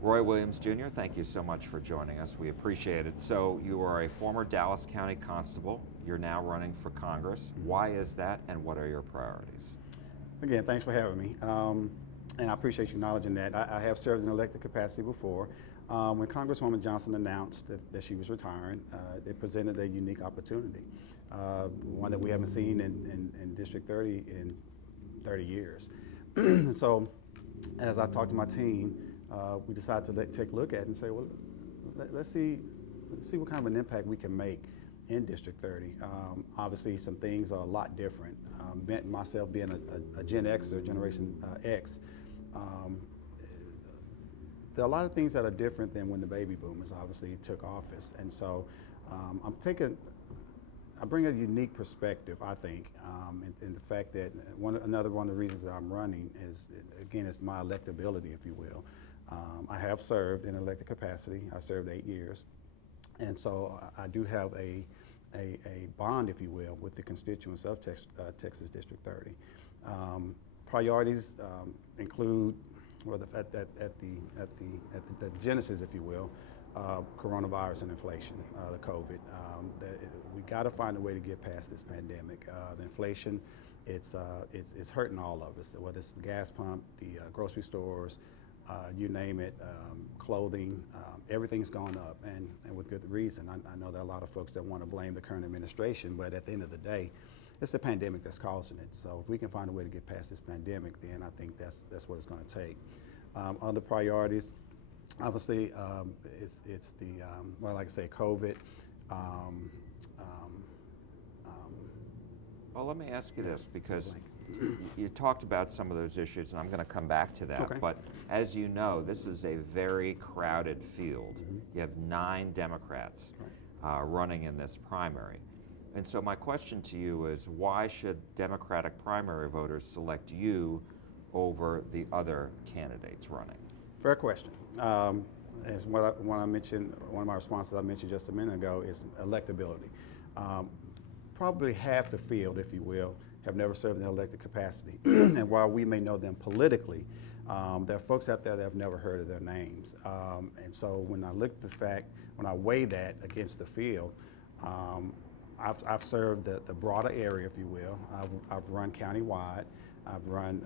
Roy Williams Jr., thank you so much for joining us. We appreciate it. So you are a former Dallas County Constable. You're now running for Congress. Why is that, and what are your priorities? Again, thanks for having me. And I appreciate you acknowledging that. I have served in elected capacity before. When Congresswoman Johnson announced that she was retiring, it presented a unique opportunity, one that we haven't seen in District 30 in 30 years. So as I talked to my team, we decided to take a look at it and say, well, let's see what kind of an impact we can make in District 30. Obviously, some things are a lot different. Myself being a Gen X or Generation X, there are a lot of things that are different than when the baby boomers obviously took office. And so I bring a unique perspective, I think, in the fact that another one of the reasons that I'm running is, again, it's my electability, if you will. I have served in elected capacity. I served 8 years. And so I do have a bond, if you will, with the constituents of Texas District 30. Priorities include, well, at the genesis, if you will, coronavirus and inflation, the COVID. We got to find a way to get past this pandemic. The inflation, it's hurting all of us, whether it's the gas pump, the grocery stores, you name it, clothing, everything's gone up, and with good reason. I know there are a lot of folks that want to blame the current administration, but at the end of the day, it's the pandemic that's causing it. So if we can find a way to get past this pandemic, then I think that's what it's going to take. Other priorities, obviously, it's the, well, like I say, COVID. Well, let me ask you this, because you talked about some of those issues, and I'm going to come back to that. Okay. But as you know, this is a very crowded field. You have 9 Democrats running in this primary. And so my question to you is, why should Democratic primary voters select you over the other candidates running? Fair question. As when I mentioned, one of my responses I mentioned just a minute ago is electability. Probably half the field, if you will, have never served in an elected capacity. And while we may know them politically, there are folks out there that have never heard of their names. And so when I look at the fact, when I weigh that against the field, I've served the broader area, if you will. I've run countywide. I've run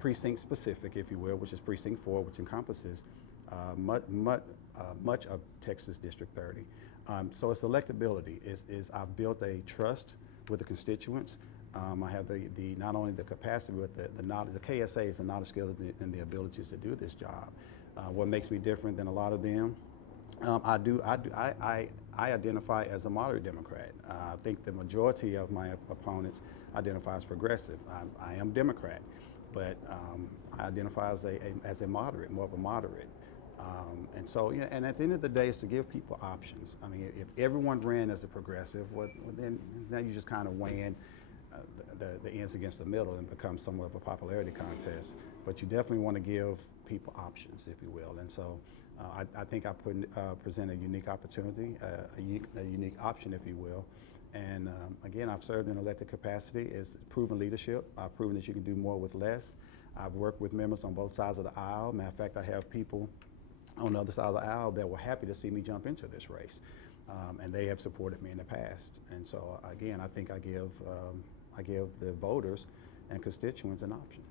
precinct specific, if you will, which is precinct 4, which encompasses much of Texas District 30. So it's electability. I've built a trust with the constituents. I have not only the capacity, but the knowledge. The KSA is the knowledge, skills, and the abilities to do this job. What makes me different than a lot of them? I identify as a moderate Democrat. I think the majority of my opponents identify as progressive. I am Democrat, but I identify as a moderate, more of a moderate. And so, and at the end of the day, it's to give people options. I mean, if everyone ran as a progressive, well, then now you're just kind of weighing the ends against the middle and becomes somewhat of a popularity contest. But you definitely want to give people options, if you will. And so I think I present a unique opportunity, a unique option, if you will. And again, I've served in elected capacity. It's proven leadership. I've proven that you can do more with less. I've worked with members on both sides of the aisle. Matter of fact, I have people on the other side of the aisle that were happy to see me jump into this race. And they have supported me in the past. And so again, I think I give the voters and constituents an option.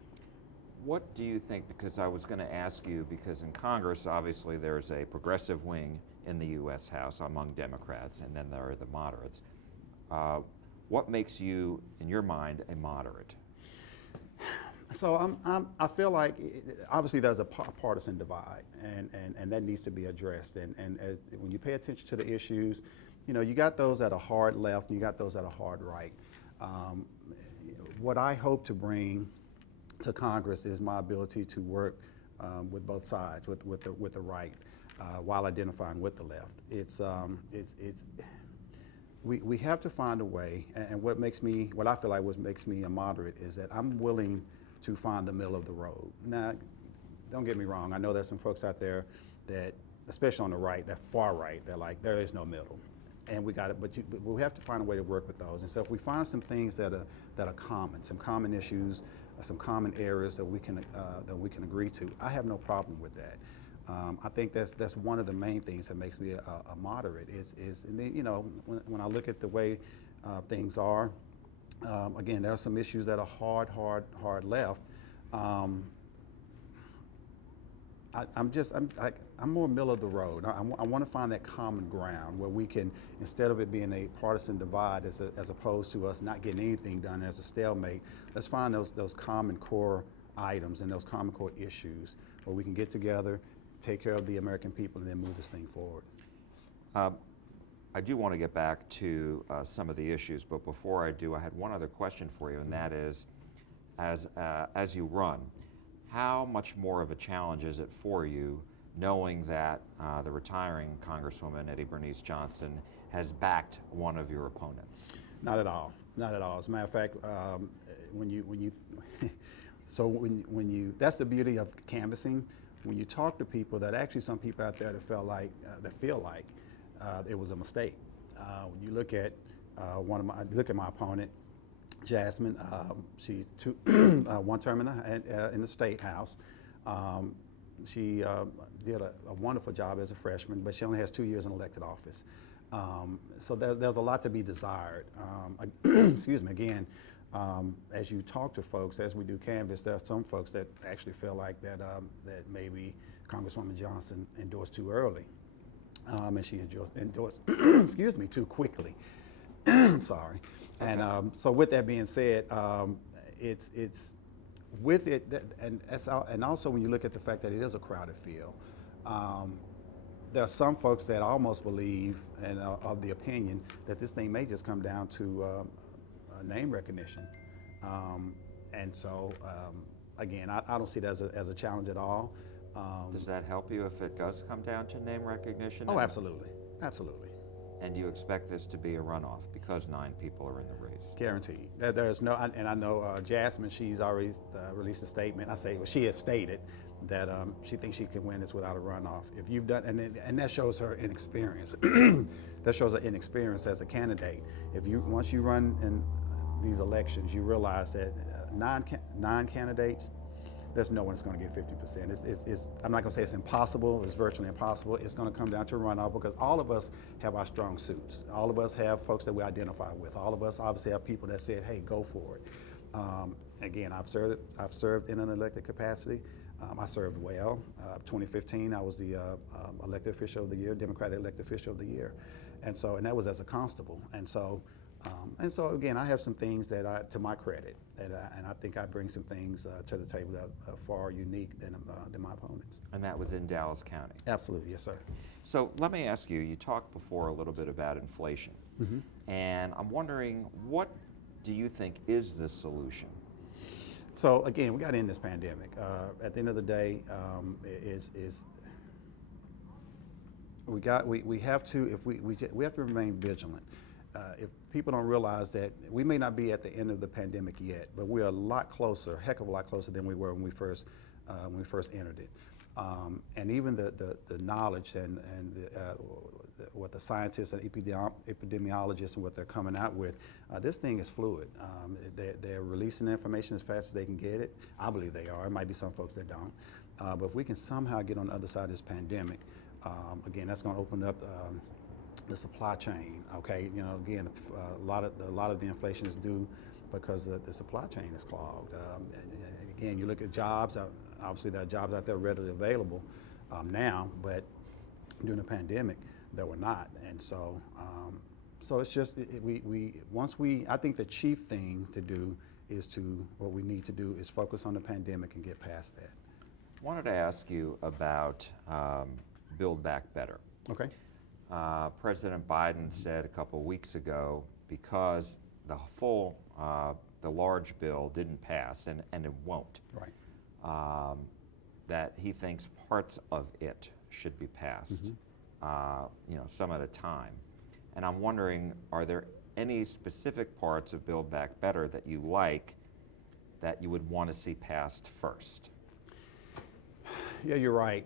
What do you think, because I was going to ask you, because in Congress, obviously there's a progressive wing in the U.S. House among Democrats, and then there are the moderates. What makes you, in your mind, a moderate? So I feel like obviously there's a partisan divide, and that needs to be addressed. And when you pay attention to the issues, you got those that are hard left, and you got those that are hard right. What I hope to bring to Congress is my ability to work with both sides, with the right, while identifying with the left. We have to find a way, and what I feel like what makes me a moderate is that I'm willing to find the middle of the road. Now, don't get me wrong, I know there's some folks out there that, especially on the right, that far right, they're like, there is no middle. And we got it, but we have to find a way to work with those. And so if we find some things that are common, some common issues, some common areas that we can agree to, I have no problem with that. I think that's one of the main things that makes me a moderate. And then, when I look at the way things are, again, there are some issues that are hard left. I'm more middle of the road. I want to find that common ground where we can, instead of it being a partisan divide as opposed to us not getting anything done as a stalemate, let's find those common core items and those common core issues where we can get together, take care of the American people, and then move this thing forward. I do want to get back to some of the issues, but before I do, I had one other question for you, and that is, as you run, how much more of a challenge is it for you knowing that the retiring Congresswoman Eddie Bernice Johnson has backed one of your opponents? Not at all. Not at all. As a matter of fact, when you that's the beauty of canvassing. When you talk to people, that actually some people out there that feel like it was a mistake. When you look at look at my opponent, Jasmine, she one term in the State House. She did a wonderful job as a freshman, but she only has 2 years in elected office. So there's a lot to be desired. Excuse me, again, as you talk to folks, as we do canvass, there are some folks that actually feel like that maybe Congresswoman Johnson endorsed too early, and she endorsed, excuse me, too quickly. Sorry. Okay. And so with that being said, it's with it, and also when you look at the fact that it is a crowded field, there are some folks that almost believe and of the opinion that this thing may just come down to name recognition. And so, again, I don't see it as a challenge at all. Does that help you if it does come down to name recognition? Oh, absolutely. Absolutely. And do you expect this to be a runoff because 9 people are in the race? Guaranteed. There's no, and I know Jasmine, she's already released a statement. She has stated that she thinks she can win this without a runoff. If you've done, and that shows her inexperience. That shows her inexperience as a candidate. Once you run in these elections, you realize that nine candidates, there's no one that's going to get 50%. I'm not going to say it's impossible. It's virtually impossible. It's going to come down to a runoff because all of us have our strong suits. All of us have folks that we identify with. All of us obviously have people that said, "Hey, go for it." Again, I've served in an elected capacity. I served well. 2015, I was the elected official of the year, Democratic elected official of the year, and that was as a constable. And so again, I have some things that, to my credit, and I think I bring some things to the table that are far unique than my opponents. And that was in Dallas County? Absolutely, yes, sir. So let me ask you, you talked before a little bit about inflation, and I'm wondering, what do you think is the solution? So again, we got to end this pandemic. At the end of the day, we have to remain vigilant. If people don't realize that we may not be at the end of the pandemic yet, but we're a lot closer, a heck of a lot closer than we were when we first entered it. And even the knowledge and what the scientists and epidemiologists and what they're coming out with, this thing is fluid. They're releasing the information as fast as they can get it. I believe they are. There might be some folks that don't. But if we can somehow get on the other side of this pandemic, again, that's going to open up the supply chain. Okay, again, a lot of the inflation is due because the supply chain is clogged. Again, you look at jobs. Obviously, there are jobs out there readily available now, but during the pandemic, there were not. And so, it's just I think the chief thing to do what we need to do is focus on the pandemic and get past that. I wanted to ask you about Build Back Better. Okay. President Biden said a couple of weeks ago, because the large bill didn't pass, and it won't, right. That he thinks parts of it should be passed, some at a time. And I'm wondering, are there any specific parts of Build Back Better that you like that you would want to see passed first? Yeah, you're right.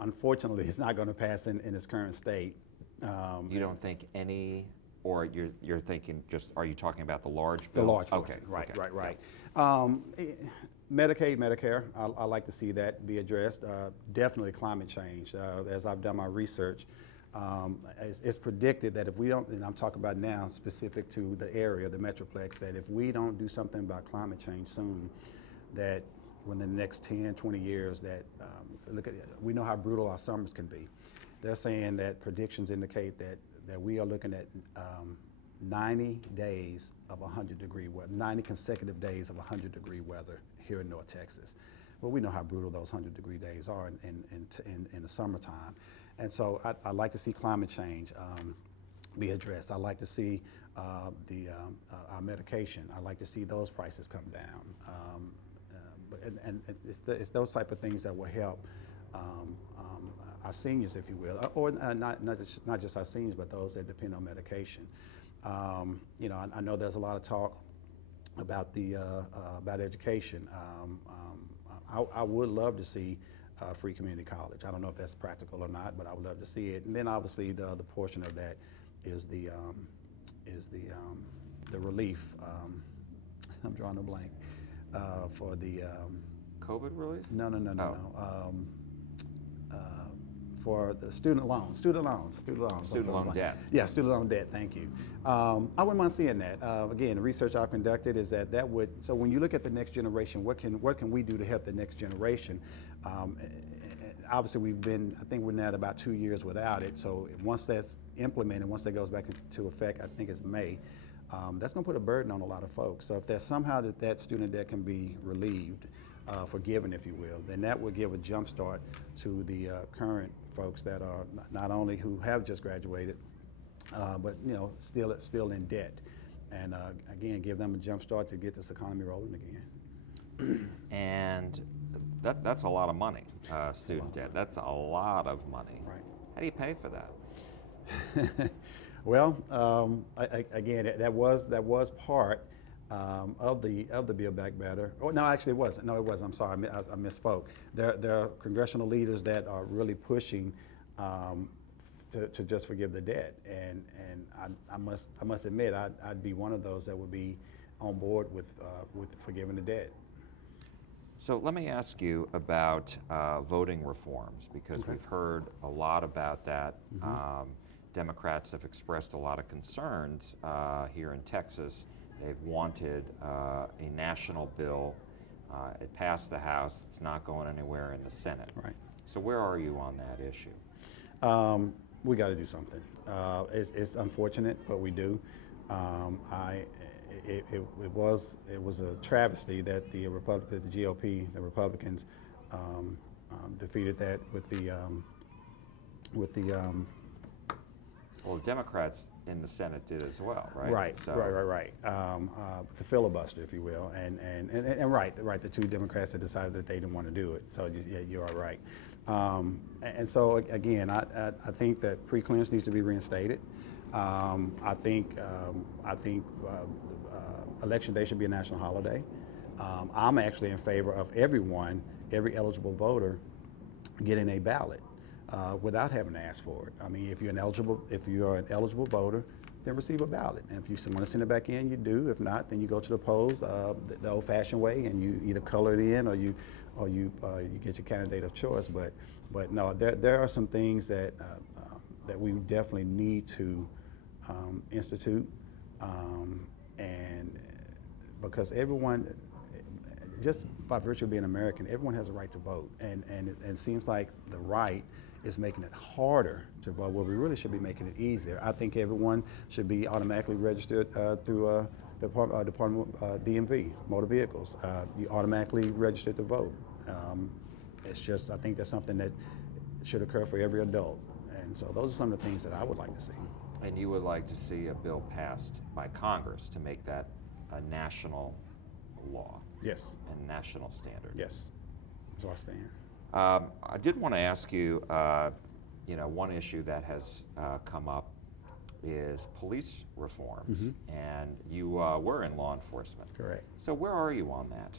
Unfortunately, it's not going to pass in its current state. You don't think any, or you're thinking just, are you talking about the large bill? The large bill. Okay, right, okay. right. Medicaid, Medicare, I like to see that be addressed. Definitely climate change. As I've done my research, it's predicted that if we don't, and I'm talking about now specific to the area, the Metroplex, that if we don't do something about climate change soon, that within the next 10, 20 years, that we know how brutal our summers can be. They're saying that predictions indicate that we are looking at 90 days of 100-degree weather, 90 consecutive days of 100-degree weather here in North Texas. Well, we know how brutal those 100-degree days are in the summertime. And so I'd like to see climate change be addressed. I'd like to see our medication. I'd like to see those prices come down. And it's those type of things that will help our seniors, if you will, or not just our seniors, but those that depend on medication. You know, I know there's a lot of talk about about education. I would love to see free community college. I don't know if that's practical or not, but I would love to see it. And then obviously the other portion of that is the relief. I'm drawing a blank for the COVID relief? No. Oh. For the student loan debt. Yeah, student loan debt, thank you. I wouldn't mind seeing that. Again, the research I've conducted is that would, so when you look at the next generation, what can we do to help the next generation? Obviously I think we're now at about 2 years without it, so once that's implemented, once that goes back into effect, I think it's May, that's gonna put a burden on a lot of folks. So if there's somehow that student debt can be relieved, forgiven, if you will, then that would give a jump start to the current folks that are not only who have just graduated, but you know, still in debt, and again, give them a jump start to get this economy rolling again. And that's a lot of money, student debt. That's a lot of money. Right. How do you pay for that? Well, again, that was part of the Build Back Better. Oh, no, actually it wasn't. No, it wasn't. I'm sorry, I misspoke. There are congressional leaders that are really pushing to just forgive the debt, and I must admit I'd be one of those that would be on board with forgiving the debt. So let me ask you about voting reforms, because we've heard a lot about that. Mm-hmm. Democrats have expressed a lot of concerns here in Texas. They've wanted a national bill. It passed the House. It's not going anywhere in the Senate. Right. So where are you on that issue? We got to do something. It's unfortunate, but we do. It was a travesty that the GOP, the Republicans, defeated that with the Well, Democrats in the Senate did as well, right? Right, So, right. The filibuster, if you will, and right, the two Democrats that decided that they didn't want to do it. So yeah, you are right. And so again, I think that pre-clearance needs to be reinstated. I think Election Day should be a national holiday. I'm actually in favor of every eligible voter getting a ballot. Without having to ask for it. I mean, if you're an eligible voter, then receive a ballot. And if you want to send it back in, you do. If not, then you go to the polls the old-fashioned way, and you either color it in or you get your candidate of choice. But no, there are some things that we definitely need to institute, and because everyone, just by virtue of being American, everyone has a right to vote, and it seems like the right is making it harder to vote, where we really should be making it easier. I think everyone should be automatically registered through Department DMV, motor vehicles. You automatically registered to vote. It's just, I think that's something that should occur for every adult. And so those are some of the things that I would like to see. And you would like to see a bill passed by Congress to make that a national law? Yes. And national standard? Yes. So I stand. I did want to ask you, one issue that has come up is police reforms, Mm-hmm. and you were in law enforcement. Correct. So where are you on that?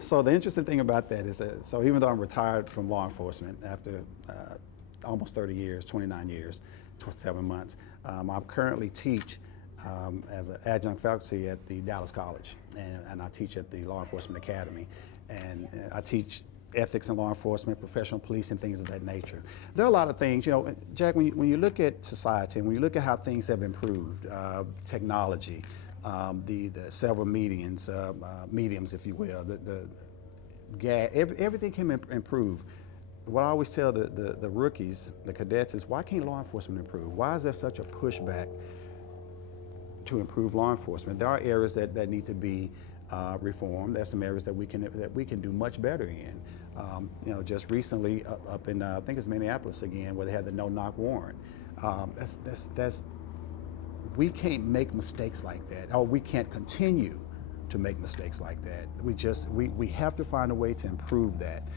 So the interesting thing about that is that, so even though I'm retired from law enforcement after almost 30 years, 29 years, 27 months, I currently teach as an adjunct faculty at the Dallas College, and I teach at the Law Enforcement Academy, and I teach ethics in law enforcement, professional police, and things of that nature. There are a lot of things, you know, Jack, when you look at society and when you look at how things have improved, technology, the several mediums, if you will, everything can improve. What I always tell the rookies, the cadets, is why can't law enforcement improve? Why is there such a pushback to improve law enforcement? There are areas that need to be reformed. There's some areas that we can do much better in. You know, just recently up in I think it's Minneapolis again, where they had the no-knock warrant. We can't make mistakes like that, or we can't continue to make mistakes like that. We have to find a way to improve that.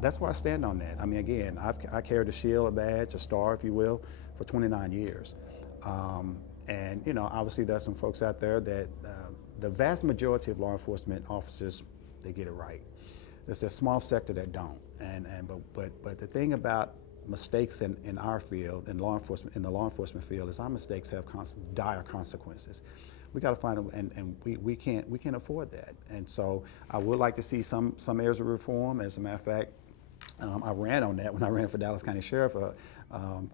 That's why I stand on that. I mean, again, I carried a shield, a badge, a star, if you will, for 29 years. And you know, obviously there's some folks out there that the vast majority of law enforcement officers, they get it right. There's a small sector that don't. But the thing about mistakes in our field, in the law enforcement field, is our mistakes have dire consequences. We got to find them, and we can't afford that. And so I would like to see some areas of reform. As a matter of fact, I ran on that when I ran for Dallas County Sheriff a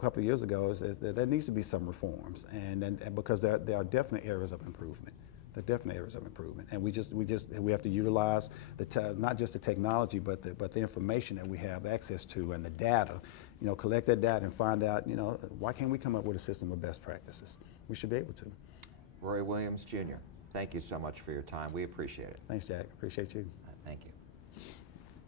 couple of years ago. Is that there needs to be some reforms, and because there are definite areas of improvement. There are definite areas of improvement, and we have to utilize not just the technology, but the information that we have access to and the data. You know, collect that data and find out. You know, why can't we come up with a system of best practices? We should be able to. Roy Williams, Jr., thank you so much for your time. We appreciate it. Thanks, Jack. Appreciate you. Thank you.